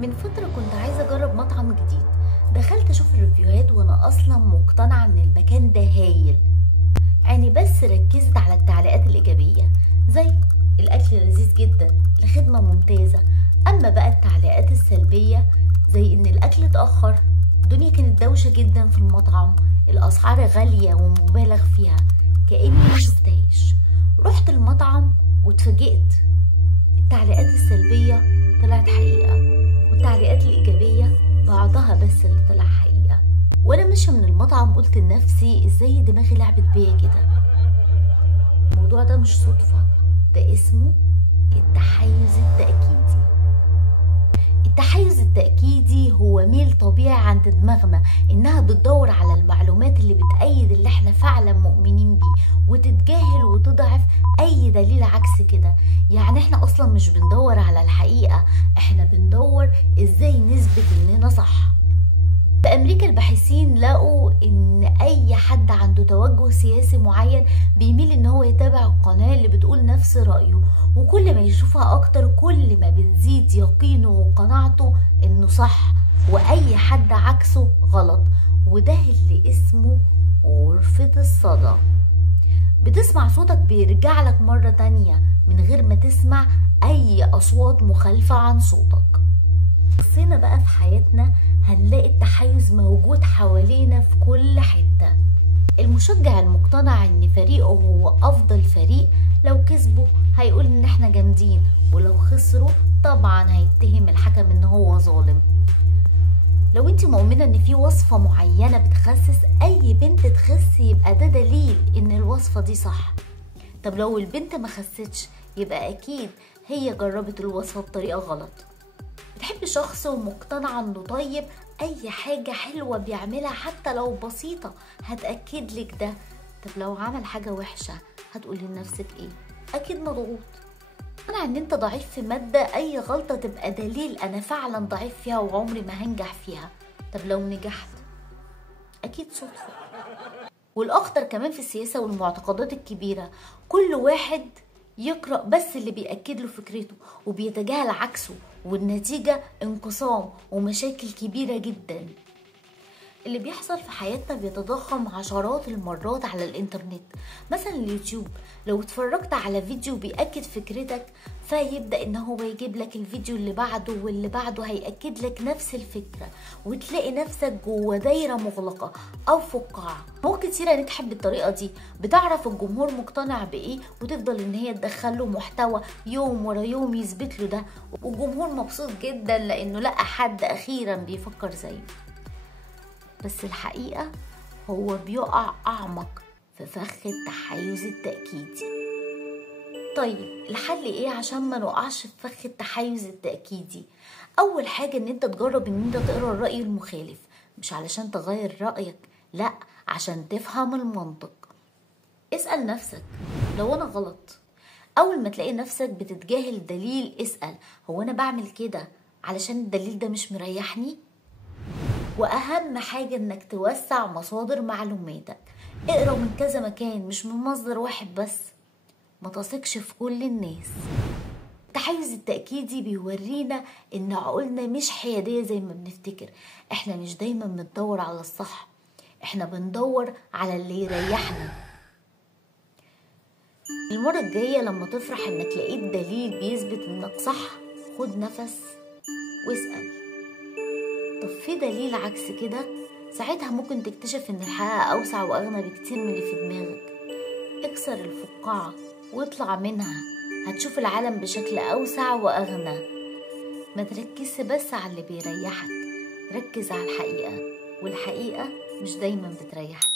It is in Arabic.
من فترة كنت عايزة أجرب مطعم جديد. دخلت أشوف الريفيوهات وأنا أصلا مقتنعة إن المكان ده هايل، يعني بس ركزت على التعليقات الإيجابية زي الأكل لذيذ جدا، الخدمة ممتازة. أما بقى التعليقات السلبية زي إن الأكل اتأخر، الدنيا كانت دوشة جدا في المطعم، الأسعار غالية ومبالغ فيها كأني ما شفتهاش. رحت المطعم واتفاجئت، التعليقات السلبية طلعت حقيقة والتعليقات الإيجابية بعضها بس اللي طلع حقيقة. وأنا ماشية من المطعم قلت لنفسي إزاي دماغي لعبت بيا كده. الموضوع ده مش صدفة، ده اسمه التحيز التأكيدي. التحيز التأكيدي هو ميل طبيعي عند دماغنا إنها بتدور على المعلومات اللي بتأيد اللي احنا فعلا مؤمنين بيه، وتتجاهل وتضعف أي دليل عكس كده. يعني احنا أصلا مش بندور على الحقيقة، احنا بندور إزاي نثبت إننا صح. في أمريكا الباحثين لقوا إن أي حد عنده توجه سياسي معين بيميل إن هو يتابع القناة اللي بتقول نفس رأيه، وكل ما يشوفها أكتر كل ما بتزيد يقينه وقناعته إنه صح وأي حد عكسه غلط. وده اللي اسمه غرفة الصدى. بتسمع صوتك بيرجع لك مرة تانية من غير ما تسمع أي أصوات مخالفة عن صوتك. بصينا بقى في حياتنا هنلاقي التحيز موجود حوالينا في كل حتة. المشجع المقتنع ان فريقه هو افضل فريق لو كسبوا هيقول ان احنا جامدين، ولو خسروا طبعا هيتهم الحكم ان هو ظالم. لو انت مؤمنة ان في وصفة معينة بتخسس اي بنت تخس يبقى ده دليل ان الوصفة دي صح. طب لو البنت ما خستش يبقى اكيد هي جربت الوصفة بطريقة غلط. بتحب شخص ومقتنعة انه طيب، اي حاجة حلوة بيعملها حتى لو بسيطة هتأكد لك ده. طب لو عمل حاجة وحشة هتقولي لنفسك ايه؟ اكيد مضغوط. انا ان انت ضعيف في مادة، اي غلطة تبقى دليل انا فعلا ضعيف فيها وعمري ما هنجح فيها. طب لو نجحت اكيد صدفة. والاخطر كمان في السياسة والمعتقدات الكبيرة، كل واحد يقرأ بس اللي بيأكد له فكرته وبيتجاهل عكسه، والنتيجة انقسام ومشاكل كبيرة جدا. اللي بيحصل في حياتنا بيتضخم عشرات المرات على الانترنت. مثلا اليوتيوب، لو اتفرجت على فيديو بيأكد فكرتك فيبدأ ان هو يجيب لك الفيديو اللي بعده واللي بعده هيأكد لك نفس الفكرة، وتلاقي نفسك جوه دايرة مغلقة او فقاعة. هو كتيرة نجحت بالطريقة دي، بتعرف الجمهور مقتنع بايه وتفضل ان هي تدخله محتوى يوم ورا يوم يثبت له ده، والجمهور مبسوط جدا لانه لقى حد اخيرا بيفكر زيه. بس الحقيقة هو بيقع أعمق في فخ التحيز التأكيدي. طيب الحل ايه عشان ما نقعش في فخ التحيز التأكيدي؟ أول حاجة ان انت تجرب ان انت تقرأ الرأي المخالف، مش علشان تغير رأيك، لأ عشان تفهم المنطق. اسأل نفسك لو أنا غلط. أول ما تلاقي نفسك بتتجاهل دليل اسأل هو أنا بعمل كده علشان الدليل ده مش مريحني؟ واهم حاجة انك توسع مصادر معلوماتك، اقرأ من كذا مكان مش من مصدر واحد بس، ما تثقش في كل الناس. التحيز التأكيدي بيورينا ان عقولنا مش حيادية زي ما بنفتكر، احنا مش دايما بندور على الصح، احنا بندور على اللي يريحنا. المرة الجاية لما تفرح انك لقيت دليل بيثبت انك صح، خد نفس واسأل طب في دليل عكس كده؟ ساعتها ممكن تكتشف ان الحقيقة اوسع واغنى بكتير من اللي في دماغك. اكسر الفقاعة واطلع منها، هتشوف العالم بشكل اوسع واغنى. ما تركزش بس على اللي بيريحك، ركز على الحقيقة، والحقيقة مش دايما بتريحك.